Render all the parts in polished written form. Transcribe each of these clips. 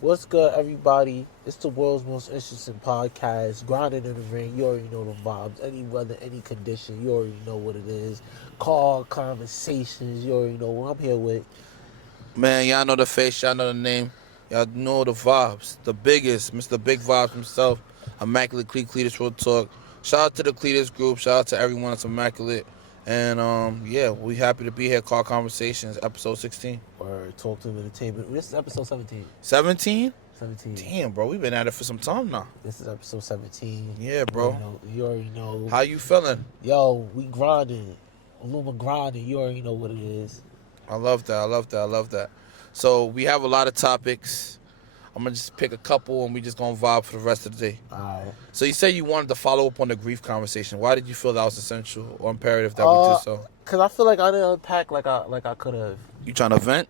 What's good, everybody? It's the world's most interesting podcast, Grinding in the Ring. You already know the vibes. Any weather, any condition, you already know what it is. Call, conversations, you already know what I'm here with. Man, y'all know the face, y'all know the name, y'all know the vibes. The biggest, Mr. Big Vibes himself, Immaculate Cletus Real Talk. Shout out to the Cletus group, shout out to everyone that's immaculate. And yeah, we happy to be here. Call Conversations, episode 16. Or Talk to Entertainment. This is episode 17. 17? 17. Damn, bro, we've been at it for some time now. This is episode 17. Yeah, You already bro. know. You already know. How you feeling? Yo, we grinding. Luma grinding. You already know what it is. I love that, I love that, I love that. So we have a lot of topics. I'm gonna just pick a couple and we just gonna vibe for the rest of the day. Alright. So you said you wanted to follow up on the grief conversation. Why did you feel that was essential or imperative that we do so? Cause I feel like I didn't unpack like I could have. You trying to vent?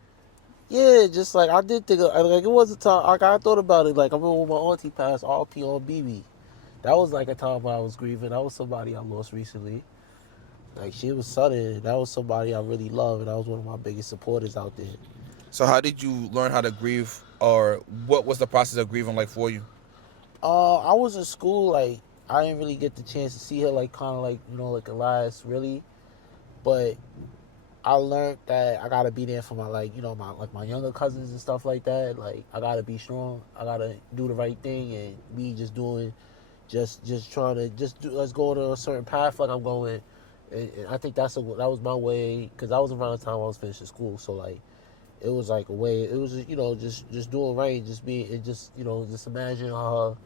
Yeah, just like I did think, like it was a time. Like I thought about it. Like I remember when my auntie passed, RP on BB. That was like a time when I was grieving. That was somebody I lost recently. Like she was sudden. That was somebody I really loved, and that was one of my biggest supporters out there. So how did you learn how to grieve, or what was the process of grieving like for you? I was in school. Like I didn't really get the chance to see her. Like kind of like like the last really, but I learned that I gotta be there for my my younger cousins and stuff like that. Like I gotta be strong. I gotta do the right thing and be just doing, just trying to just do. Let's go on a certain path like I'm going. And I think that was my way because I was around the time I was finishing school. So like it was like a way. It was just doing right, just being and just imagine her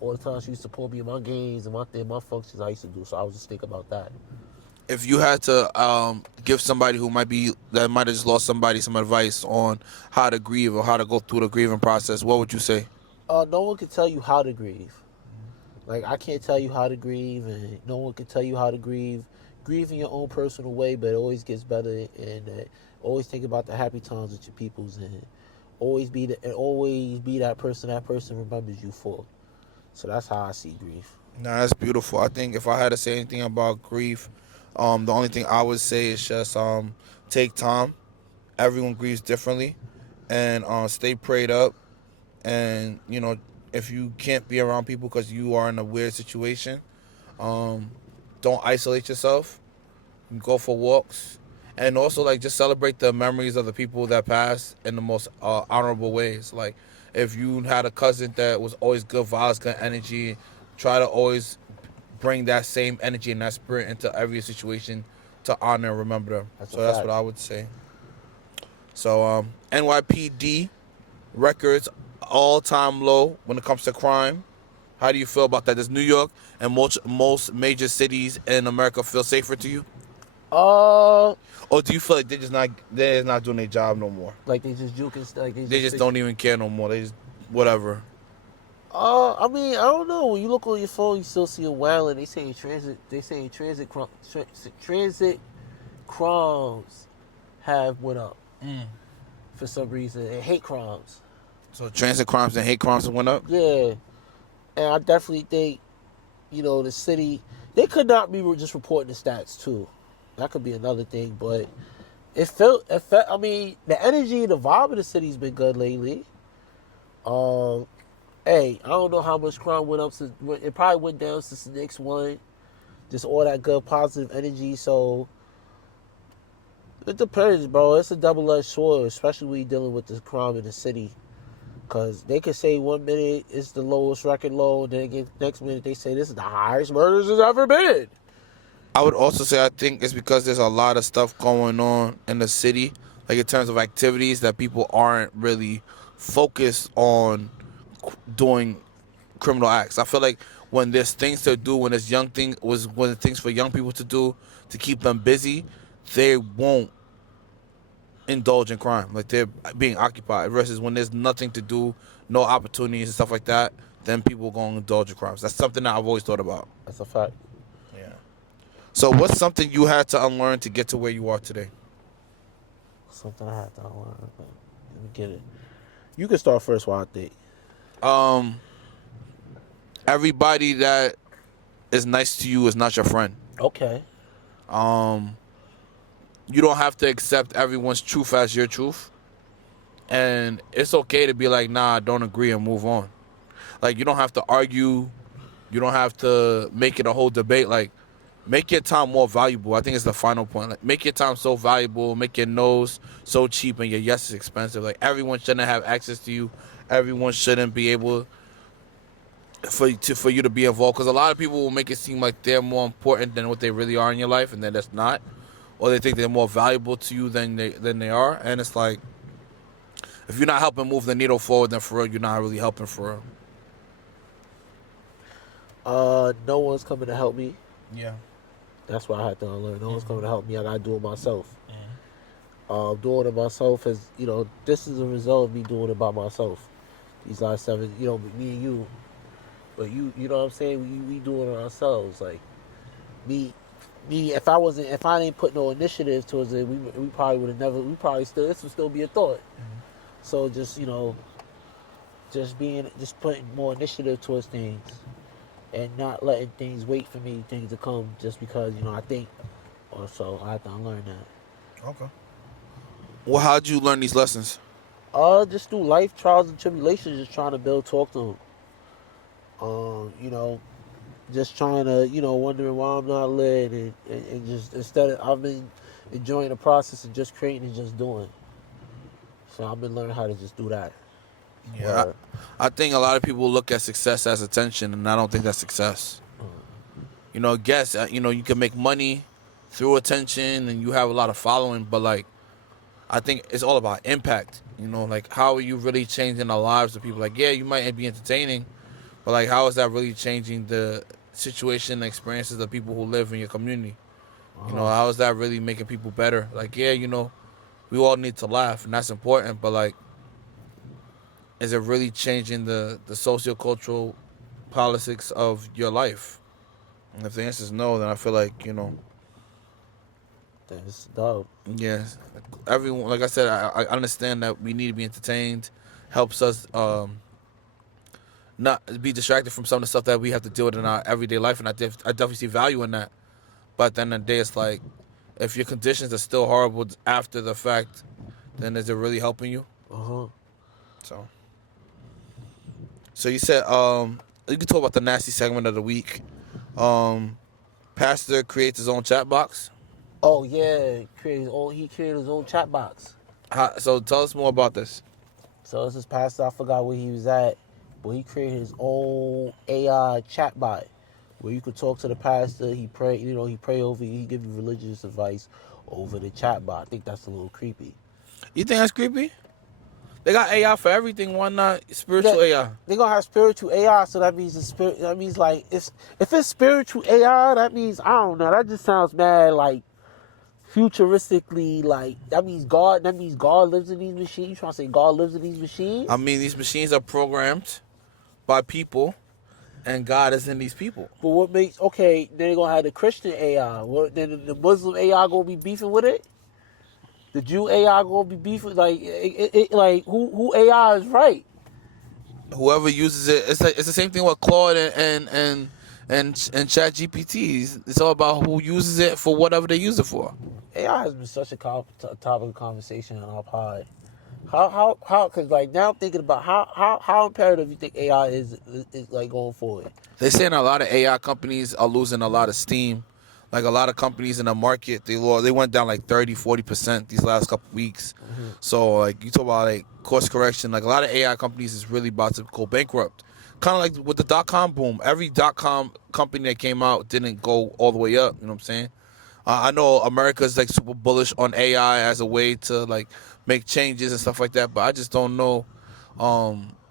all the time she used to pull me in my games and my functions I used to do. So I was just thinking about that. If you had to give somebody who might have just lost somebody some advice on how to grieve or how to go through the grieving process, what would you say? No one can tell you how to grieve. Like I can't tell you how to grieve, and no one can tell you how to grieve. Grieve in your own personal way, but it always gets better. And always think about the happy times with your peoples, and always be that person. That person remembers you for. So that's how I see grief. Nah, that's beautiful. I think if I had to say anything about grief, the only thing I would say is just take time. Everyone grieves differently, and stay prayed up. And if you can't be around people because you are in a weird situation, don't isolate yourself. Go for walks, and also like just celebrate the memories of the people that passed in the most honorable ways. Like if you had a cousin that was always good vibes, good energy, try to always bring that same energy and that spirit into every situation to honor and remember them. That's a So that's fact. what I would say. So NYPD records all time low when it comes to crime. How do you feel about that? Does New York and most major cities in America feel safer to you? Uh, Or do you feel like they're just not doing their job no more? like they just juking, like They just don't even care no more. They just whatever. I mean, I don't know. When you look on your phone, you still see a wailing. They saying transit. They saying transit crimes have went up for some reason, and hate crimes. So transit crimes and hate crimes went up. Yeah, and I definitely think the city they could not be just reporting the stats too. That could be another thing, but it felt. I mean, the energy, the vibe of the city's been good lately. Um, Hey, I don't know how much crime went up since it probably went down since the next one. Just all that good positive energy. So it depends, bro. It's a double-edged sword, especially when you're dealing with the crime in the city. Cause they could say 1 minute it's the lowest record low, and then again, next minute they say this is the highest murders has ever been. I would also say I think it's because there's a lot of stuff going on in the city, like in terms of activities that people aren't really focused on doing criminal acts. I feel like when there's things to do, when there's when there's things for young people to do to keep them busy, they won't indulge in crime. Like they're being occupied. Versus when there's nothing to do, no opportunities and stuff like that, then people are going to indulge in crimes. That's something that I've always thought about. That's a fact. Yeah. So what's something you had to unlearn to get to where you are today? Something I had to learn. Let me get it. You can start first while I think. Um, Everybody that is nice to you is not your friend. Okay. You don't have to accept everyone's truth as your truth. And it's okay to be like, nah, I don't agree and move on. Like, you don't have to argue. You don't have to make it a whole debate. Like, make your time more valuable. I think it's the final point. Like, make your time so valuable, make your no's so cheap and your yes is expensive. Like, everyone shouldn't have access to you. Everyone shouldn't be able for you to be involved, because a lot of people will make it seem like they're more important than what they really are in your life, and then that's not, or they think they're more valuable to you than they are, and it's like, if you're not helping move the needle forward, then for real you're not really helping for real. No one's coming to help me. Yeah. That's what I had to learn. No one's coming to help me. I gotta do it myself. Mm-hmm. Doing it myself is, this is a result of me doing it by myself. These last 7, me and you, but you know what I'm saying. We doing it ourselves. Like me, if I didn't put no initiative towards it, we probably would have never. We probably still this would still be a thought. So just just putting more initiative towards things and not letting things wait for me, things to come just because I think or so. I have to unlearn that. Okay. Well, how'd you learn these lessons? Just through life trials and tribulations, just trying to build talk to them. Just trying to, wondering why I'm not lit, and just instead of I've been enjoying the process of just creating and just doing. So I've been learning how to just do that. Yeah, I think a lot of people look at success as attention, and I don't think that's success. Guess you can make money through attention, and you have a lot of following, but like, I think it's all about impact. Like, how are you really changing the lives of people? Like, yeah, you might be entertaining, but like, how is that really changing the situation and experiences of people who live in your community? How is that really making people better? Like, yeah, we all need to laugh, and that's important, but like, is it really changing the sociocultural politics of your life? And if the answer is no, then I feel like, That's dope. yeah, everyone, like I said, I understand that we need to be entertained, helps us not be distracted from some of the stuff that we have to deal with in our everyday life, and I definitely see value in that. But at the end of the day, it's like, if your conditions are still horrible after the fact, then is it really helping you? So, you said you can talk about the nasty segment of the week. Pastor creates his own chat box. Oh yeah, he created his own chat box. So tell us more about this. So this is pastor. I forgot where he was at, but he created his own AI chat bot where you could talk to the pastor. He pray, he pray over you. He give you religious advice over the chat bot. I think that's a little creepy. You think that's creepy? They got AI for everything. Why not spiritual AI? They're gonna have spiritual AI, so that means that means like if it's spiritual AI, that means I don't know. That just sounds mad like futuristically, like that means God lives in these machines. You trying to say God lives in these machines? I mean, these machines are programmed by people, and God is in these people. But what makes then they're gonna have the Christian AI. Then the Muslim AI gonna be beefing with it? The Jew AI gonna be beefing like who AI is right? Whoever uses it, it's the same thing with Claude and Chat GPT. It's all about who uses it for whatever they use it for. AI has been such a topic of conversation in our pod. How? Because like now I'm thinking about how imperative you think AI is like going forward. They're saying a lot of AI companies are losing a lot of steam. Like, a lot of companies in the market, they went down like 30-40% these last couple weeks. So like, you talk about like course correction, like a lot of AI companies is really about to go bankrupt. Kind of like with the .com boom. Every .com company that came out didn't go all the way up. You know what I'm saying? I know America's like super bullish on AI as a way to like make changes and stuff like that, but I just don't know.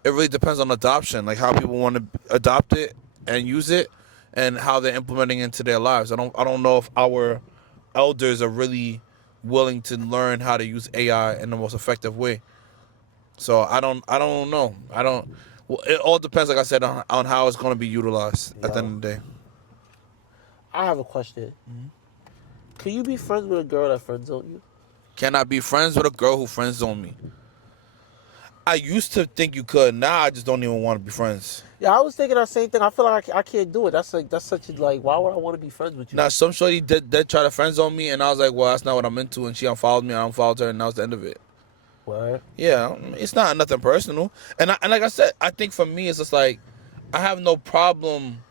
It really depends on adoption, like how people want to adopt it and use it, and how they're implementing it into their lives. I don't know if our elders are really willing to learn how to use AI in the most effective way. So I don't know. Well, it all depends, like I said, on how it's going to be utilized at the end of the day. I have a question. Can you be friends with a girl that friends on you? Can I be friends with a girl who friends on me? I used to think you could. Now I just don't even want to be friends. Yeah, I was thinking that same thing. I feel like I can't do it. That's such a like. Why would I want to be friends with you? Now some shorty did try to friends on me, and I was like, well, that's not what I'm into, and she unfollowed me. I unfollowed her, and that was the end of it. Word. Yeah, it's not nothing personal. And like I said, I think for me, it's just like I have no problem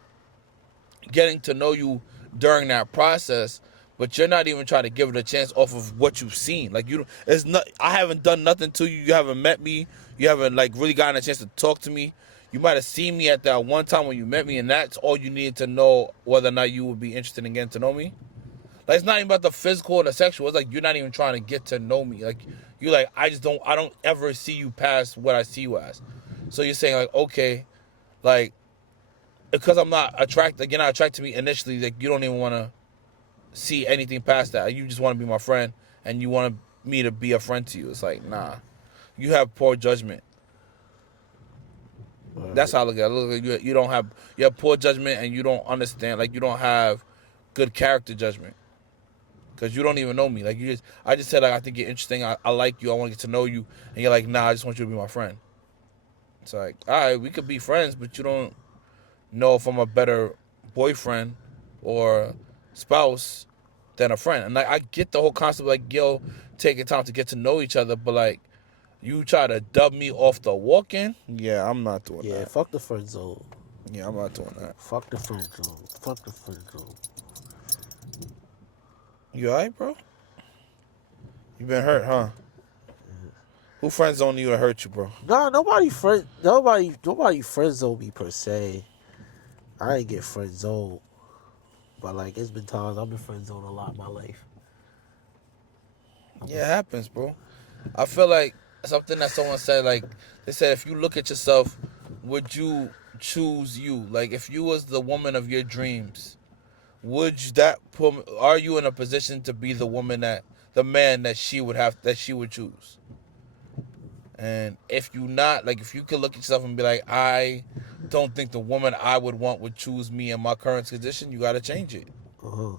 getting to know you during that process, but you're not even trying to give it a chance off of what you've seen. Like it's not. I haven't done nothing to you. You haven't met me. You haven't like really gotten a chance to talk to me. You might have seen me at that one time when you met me, and that's all you needed to know whether or not you would be interested in getting to know me. Like it's not even about the physical or the sexual. It's like you're not even trying to get to know me. Like you're like I don't ever see you past what I see you as. So you're saying like okay, like because I'm not attracted, like you're not attracted to me initially. Like you don't even want to see anything past that. You just want to be my friend, and you want me to be a friend to you. It's like nah, you have poor judgment. That's Word. how I look at it. I look at you. You have poor judgment, and you don't understand. Like you don't have good character judgment. Because you don't even know me. Like I just said, like, I think you're interesting. I like you. I want to get to know you. And you're like, nah, I just want you to be my friend. It's like, all right, we could be friends, but you don't know if I'm a better boyfriend or spouse than a friend. And like, I get the whole concept, like, yo, taking time to get to know each other, but like, you try to dub me off the walk-in. Yeah, I'm not doing Yeah, that. fuck the friend zone. Yeah, I'm not doing that. Fuck the friend zone. Fuck the friend zone. You all right, bro? You been hurt, huh? Who friend zoned you to hurt you, bro? Nah, nobody friend zone me per se. I ain't get friend zoned, but like it's been times I've been friend zoned a lot in my life. Yeah, it happens, bro. I feel like something that someone said, like they said, if you look at yourself, would you choose you? Like if you was the woman of your dreams, would you, that put? Are you in a position to be the woman that the man that she would choose? And if you not, like if you could look at yourself and be like, I don't think the woman I would want would choose me in my current condition, you got to change it. Uh-huh.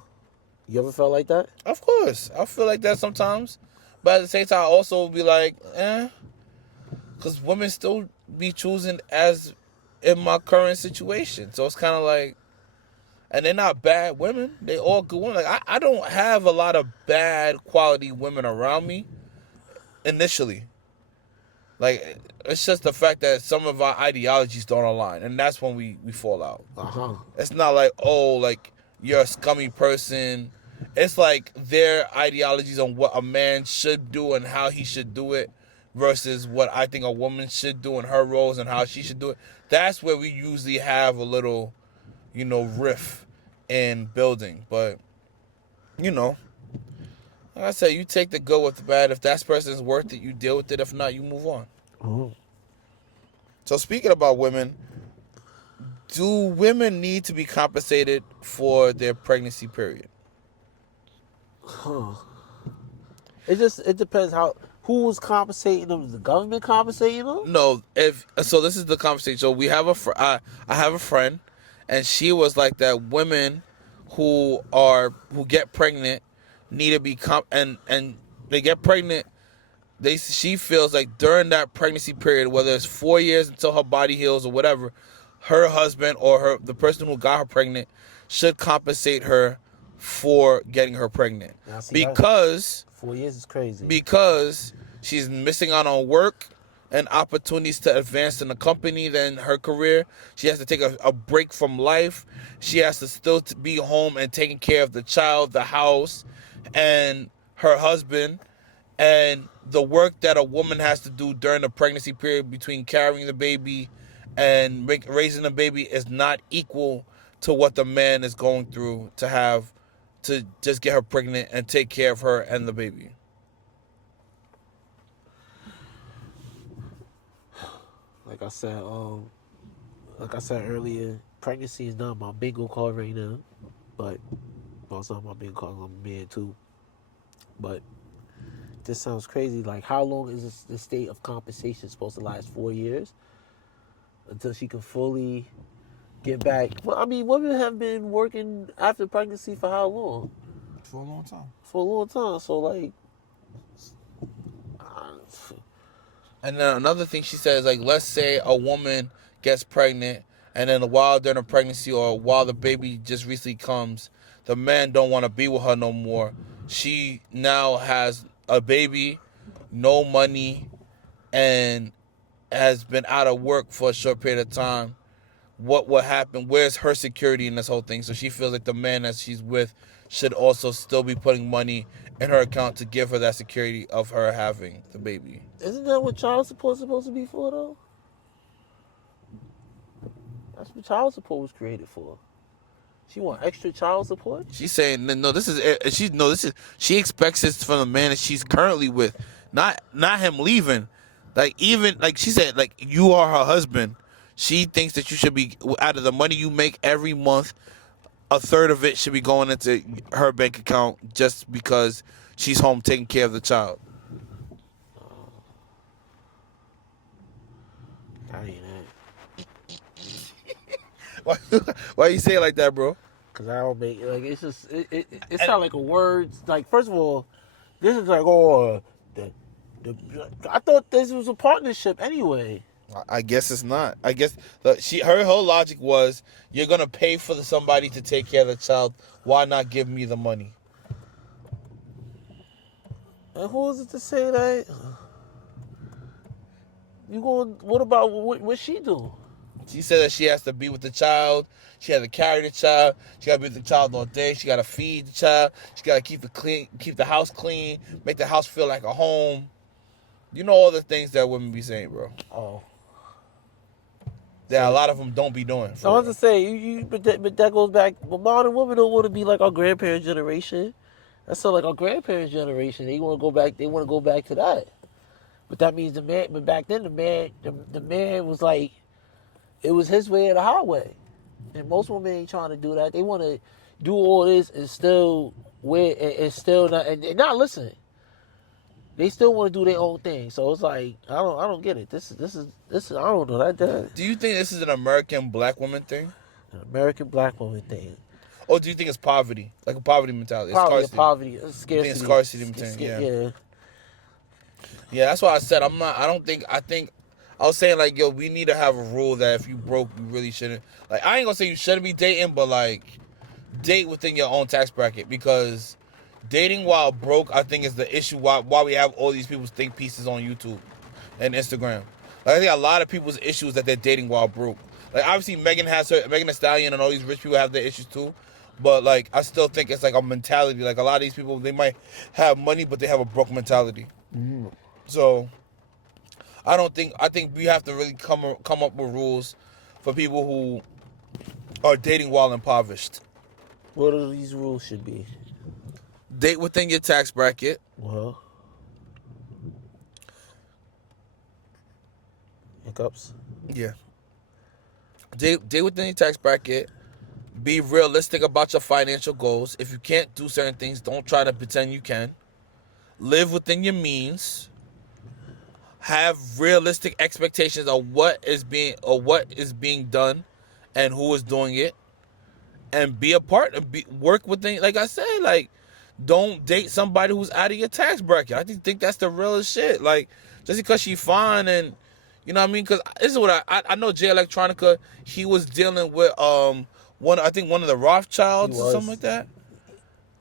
You ever felt like that? Of course, I feel like that sometimes, but at the same time, I also be like, because women still be choosing as in my current situation. So it's kind of like, and they're not bad women. They all good women. Like I don't have a lot of bad quality women around me initially. Like it's just the fact that some of our ideologies don't align, and that's when we fall out. Uh-huh. It's not like, oh, like you're a scummy person. It's like their ideologies on what a man should do and how he should do it versus what I think a woman should do in her roles and how she should do it. That's where we usually have a little, riff in building. But, like I said, you take the good with the bad. If that person's worth it, you deal with it. If not, you move on. Uh-huh. So speaking about women, do women need to be compensated for their pregnancy period? Huh. It depends who's compensating them. Is the government compensating them? No, if so, this is the conversation. So we have I have a friend, and she was like that. Women who get pregnant need to be and they get pregnant. She feels like during that pregnancy period, whether it's 4 years until her body heals or whatever, her husband or the person who got her pregnant should compensate her for getting her pregnant Now, see, because 4 years is crazy. because she's missing out on work and opportunities to advance in the company, then her career. She has to take a break from life. She has to still be home and taking care of the child, the house, and her husband. And the work that a woman has to do during the pregnancy period between carrying the baby and raising the baby is not equal to what the man is going through to just get her pregnant and take care of her and the baby. Like I said, earlier, pregnancy is not my bingo card right now. But also not my bingo card. I'm a man too. But this sounds crazy. Like, how long is the state of compensation supposed to last? 4 years until she can fully get back. Well, I mean, women have been working after pregnancy for how long? For a long time. For a long time. So like, And then another thing she says, like, let's say a woman gets pregnant, and then while during the pregnancy or while the baby just recently comes, the man don't want to be with her no more. She now has a baby, no money, and has been out of work for a short period of time, what will happen? Where's her security in this whole thing? So she feels like the man that she's with should also still be putting money in her account to give her that security of her having the baby. Isn't that what child support supposed to be for, though? That's what child support was created for. She want extra child support? She's saying no. This is she expects this from the man that she's currently with, not him leaving. Like even like she said, like you are her husband. She thinks that you should be out of the money you make every month, a third of it should be going into her bank account just because she's home taking care of the child. That ain't it. Why, why you say it like that, bro? Cause I don't make like it's just it sounds like a word. Like first of all, this is like the I thought this was a partnership anyway. I guess it's not. I guess her whole logic was you're gonna pay for somebody to take care of the child. Why not give me the money? And who is it to say that? You going? What about what she do? She said that she has to be with the child. She has to carry the child. She got to be with the child all day. She got to feed the child. She got to keep the house clean, make the house feel like a home. You know all the things that women be saying, bro. Oh, That a lot of them don't be doing. I was to say but that goes back. But modern women don't want to be like our grandparents' generation. That's so like our grandparents' generation. They want to go back. They want to go back to that. But that means the man. But back then, the man was like, it was his way or the highway. And most women ain't trying to do that. They want to do all this and still not listen. They still want to do their own thing. So it's like I don't get it. This is I don't know that Do you think this is an American black woman thing? an American black woman thing. Or do you think it's poverty? Like a poverty mentality? Probably It's poverty, scarcity. scarcity. It's scarcity mentality, Yeah. Yeah, that's why I said I'm not. I think I was saying like, yo, we need to have a rule that if you broke, you really shouldn't. Like, I ain't gonna say you shouldn't be dating, but like, date within your own tax bracket because dating while broke, I think is the issue. Why we have all these people's think pieces on YouTube and Instagram. Like, I think a lot of people's issues that they're dating while broke. Like, obviously Megan Thee Stallion and all these rich people have their issues too. But like, I still think it's like a mentality. Like a lot of these people, they might have money, but they have a broke mentality. Mm. So I think we have to really come up with rules for people who are dating while impoverished. What are these rules should be? Date within your tax bracket. Well, hiccups. Yeah. Date within your tax bracket. Be realistic about your financial goals. If you can't do certain things, don't try to pretend you can. Live within your means. Have realistic expectations of what is being done and who is doing it. And be a part and work within, like I said, like don't date somebody who's out of your tax bracket. I think that's the realest shit. Like just because she's fine and you know what I mean? Because this is what I know. Jay Electronica, he was dealing with one of the Rothschilds or something like that.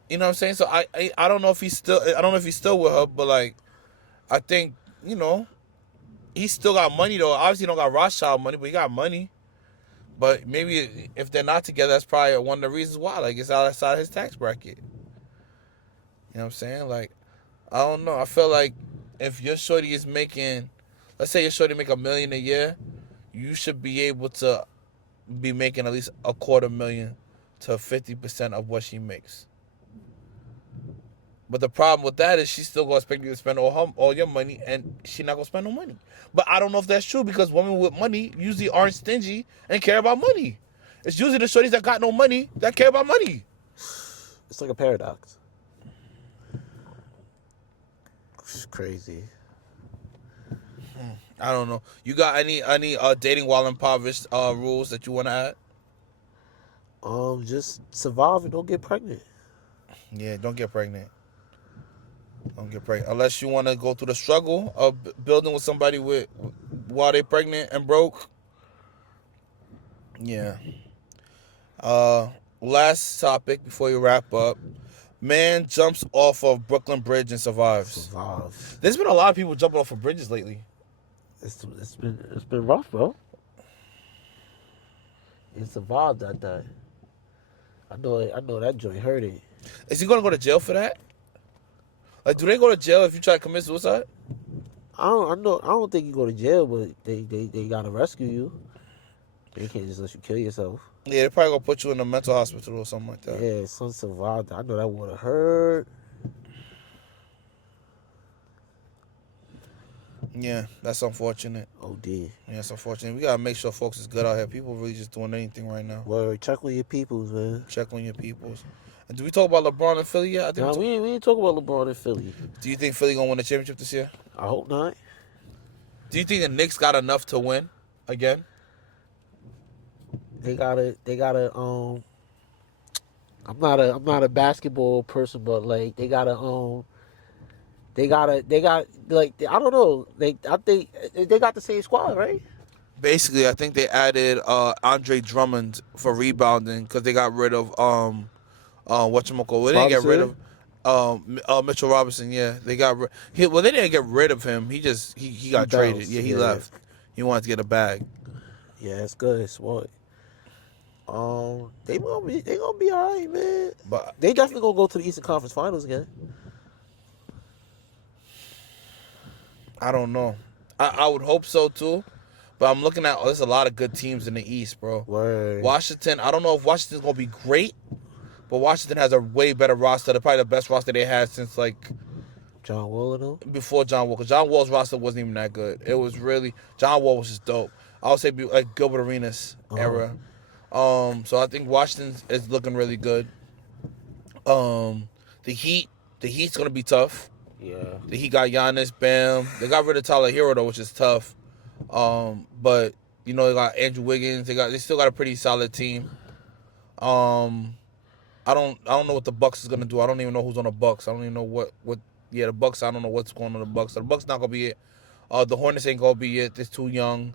You know what I'm saying? So I don't know if he's still with her, but like I think he still got money though. Obviously, he don't got Rothschild money, but he got money. But maybe if they're not together, that's probably one of the reasons why. Like it's outside his tax bracket. You know what I'm saying? Like I don't know. I feel like if your shorty is making, let's say your shorty make $1 million a year, you should be able to be making at least $250,000 to 50% of what she makes. But the problem with that is she's still gonna expect you to spend all your money, and she's not gonna spend no money. But I don't know if that's true because women with money usually aren't stingy and care about money. It's usually the shorties that got no money that care about money. It's like a paradox. It's crazy. I don't know. You got any dating while impoverished rules that you want to add? Just survive and don't get pregnant. Yeah, don't get pregnant. Don't get pregnant unless you want to go through the struggle of building with somebody while they pregnant and broke. Yeah. Last topic before you wrap up. Man jumps off of Brooklyn Bridge and survives. Survive. There's been a lot of people jumping off of bridges lately. It's been rough, bro. He survived that day. I know that joint hurt it. Is he gonna go to jail for that? Like, do they go to jail if you try to commit suicide? I don't think you go to jail, but they gotta rescue you. They can't just let you kill yourself. Yeah, they probably gonna put you in a mental hospital or something like that. Yeah, son survived. I know that would have hurt. Yeah, that's unfortunate. Oh dear. Yeah, it's unfortunate. We gotta make sure folks is good out here. People really just doing anything right now. Well, check on your peoples, man. Check on your peoples. And do we talk about LeBron and Philly yet? I think. Nah, we ain't talk about LeBron and Philly. Do you think Philly gonna win the championship this year? I hope not. Do you think the Knicks got enough to win again? They gotta. I'm not a basketball person, but like they got like I don't know. I think they got the same squad, right? Basically, I think they added Andre Drummond for rebounding because they got rid of whatchamacallit. They didn't get rid of Mitchell Robinson. Yeah, they got they didn't get rid of him. He just he got traded. bounced, Yeah, he yeah. left. He wanted to get a bag. Yeah, it's good. It's smart. They gonna be all right, man. But They definitely gonna go to the Eastern Conference Finals again. I don't know. I would hope so too. But I'm looking at there's a lot of good teams in the East, bro. Word. Washington. I don't know if Washington's gonna be great, but Washington has a way better roster. They're probably the best roster they had since like John Wall and them. before John Wall. Because John Wall's roster wasn't even that good. It was really John Wall was just dope. I would say like Gilbert Arenas era. So I think Washington is looking really good. The Heat's gonna be tough. Yeah. The Heat got Giannis, Bam. They got rid of Tyler Hero though, which is tough. But you know they got Andrew Wiggins. They still got a pretty solid team. I don't know what the Bucks is gonna do. I don't even know who's on the Bucks. I don't even know what. Yeah, the Bucks. I don't know what's going on the Bucks. So the Bucks not gonna be it. The Hornets ain't gonna be it. They're too young.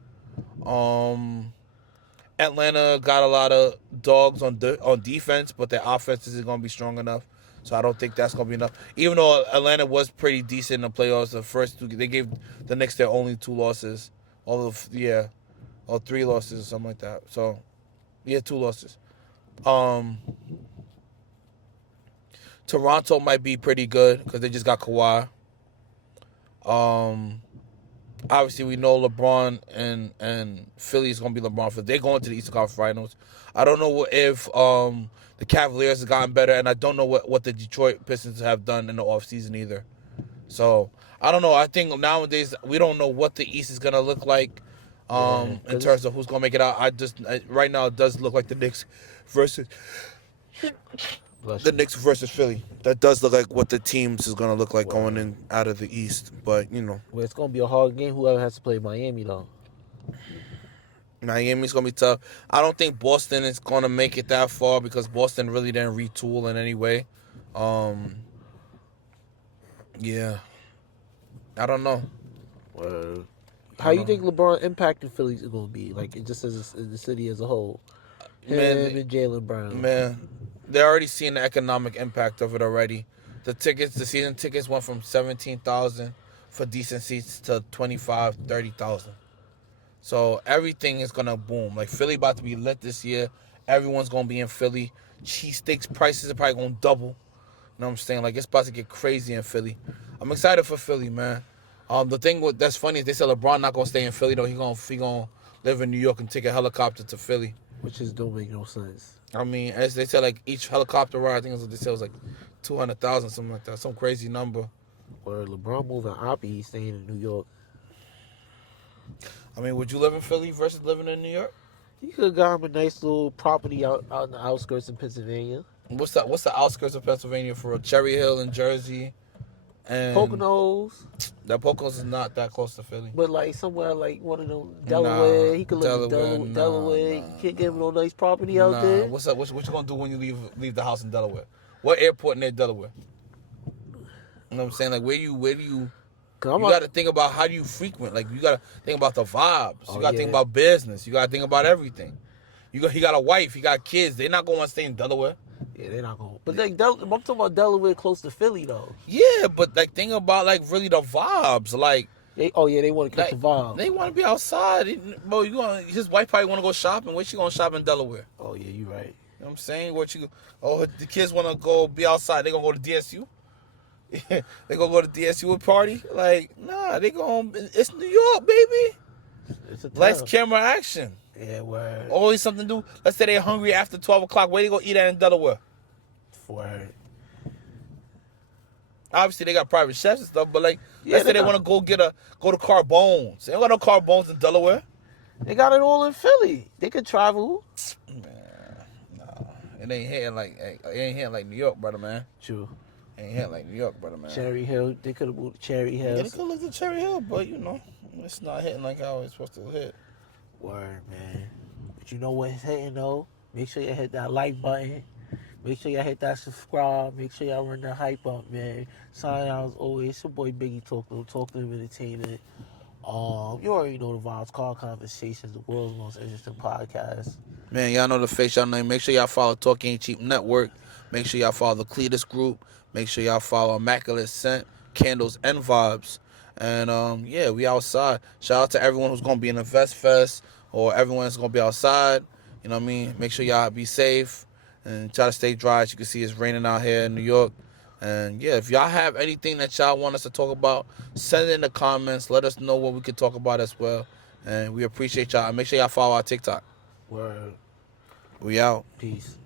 Atlanta got a lot of dogs on defense, but their offense isn't gonna be strong enough. So I don't think that's gonna be enough. Even though Atlanta was pretty decent in the playoffs, the first two they gave the Knicks their only 2 losses. Or 3 losses or something like that. So, yeah, 2 losses. Toronto might be pretty good because they just got Kawhi. Obviously, we know LeBron and Philly is going to be LeBron. They're going to the Eastern Conference Finals. I don't know if the Cavaliers have gotten better, and I don't know what the Detroit Pistons have done in the offseason either. So, I don't know. I think nowadays we don't know what the East is going to look like in terms of who's going to make it out. Right now it does look like the Knicks versus Philly. That does look like what the teams is going to look like going in out of the East. But, you know. Well, it's gonna be a hard game. Whoever has to play Miami though. Miami's going to be tough. I don't think Boston is going to make it that far because Boston really didn't retool in any way. Yeah. I don't know. How you think LeBron impacting Philly is gonna be? Like it just as the city as a whole. Him and Jaylen Brown. Man, they're already seeing the economic impact of it already. The season tickets went from 17,000 for decent seats to 25, 30,000. So everything is gonna boom. Like Philly about to be lit this year. Everyone's gonna be in Philly. Cheesesteaks prices are probably gonna double. You know what I'm saying? Like it's about to get crazy in Philly. I'm excited for Philly, man. The thing that's funny is they said LeBron not gonna stay in Philly though. He gonna live in New York and take a helicopter to Philly. Which just don't make no sense. I mean, as they said, like each helicopter ride, I think they said was like 200,000, something like that, some crazy number. Where LeBron moving Oppie, he's staying in New York. I mean, would you live in Philly versus living in New York? You could have got him a nice little property out in the outskirts of Pennsylvania. What's the outskirts of Pennsylvania for Cherry Hill in Jersey? And Poconos. That Poconos is not that close to Philly. But like somewhere like one of them Delaware. He could live in Delaware. You can't give him no nice property out there. What's up? What you gonna do when you leave the house in Delaware? What airport near Delaware? You know what I'm saying? Like where do you got to think about how do you frequent? Like you got to think about the vibes. You got to think about business. You got to think about everything. He got a wife. He got kids. They're not going to stay in Delaware. Yeah, they're not going. But like, I'm talking about Delaware close to Philly though. Yeah, but like think about like really the vibes. Like They want to catch a Like vibe. they want to be outside. Bro, his wife probably want to go shopping. Where she going to shop in Delaware? Oh yeah, you right. You know what I'm saying? The kids want to go be outside. They going to go to DSU? They going to go to DSU party? Like, nah, it's New York, baby. It's a Lights, tough. camera, action. Yeah, word. Always something to do. Let's say they're hungry after 12 o'clock. Where they go eat at in Delaware? Word. Obviously, they got private chefs and stuff, but like, Yeah, let's say they want to go to Carbones. They don't got no Carbones in Delaware. they got it all in Philly. They could travel. It ain't hitting like New York, brother, man. True. It ain't hitting like New York, brother, man. Cherry Hill. They could have moved to Cherry Hill. Yeah, they could look at Cherry Hill, but it's not hitting like how it's supposed to hit. Word, man. But you know what's hitting though? Make sure you hit that like button. Make sure y'all hit that subscribe. Make sure y'all run the hype up, man. Sign out as always. It's your boy Biggie Talk to Him Entertainment. You already know the vibes. Call Conversations, the world's most interesting podcast. Man, y'all know the face, y'all know. Make sure y'all follow Talk Ain't Cheap Network. Make sure y'all follow the Cletus Group. Make sure y'all follow Immaculate Scent, Candles, and Vibes. And yeah, we outside. Shout out to everyone who's gonna be in the Vest Fest or everyone that's gonna be outside. You know what I mean? Make sure y'all be safe and try to stay dry. As you can see, it's raining out here in New York. And yeah, if y'all have anything that y'all want us to talk about, send it in the comments. Let us know what we could talk about as well. And we appreciate y'all. And make sure y'all follow our TikTok. Word. We out. Peace.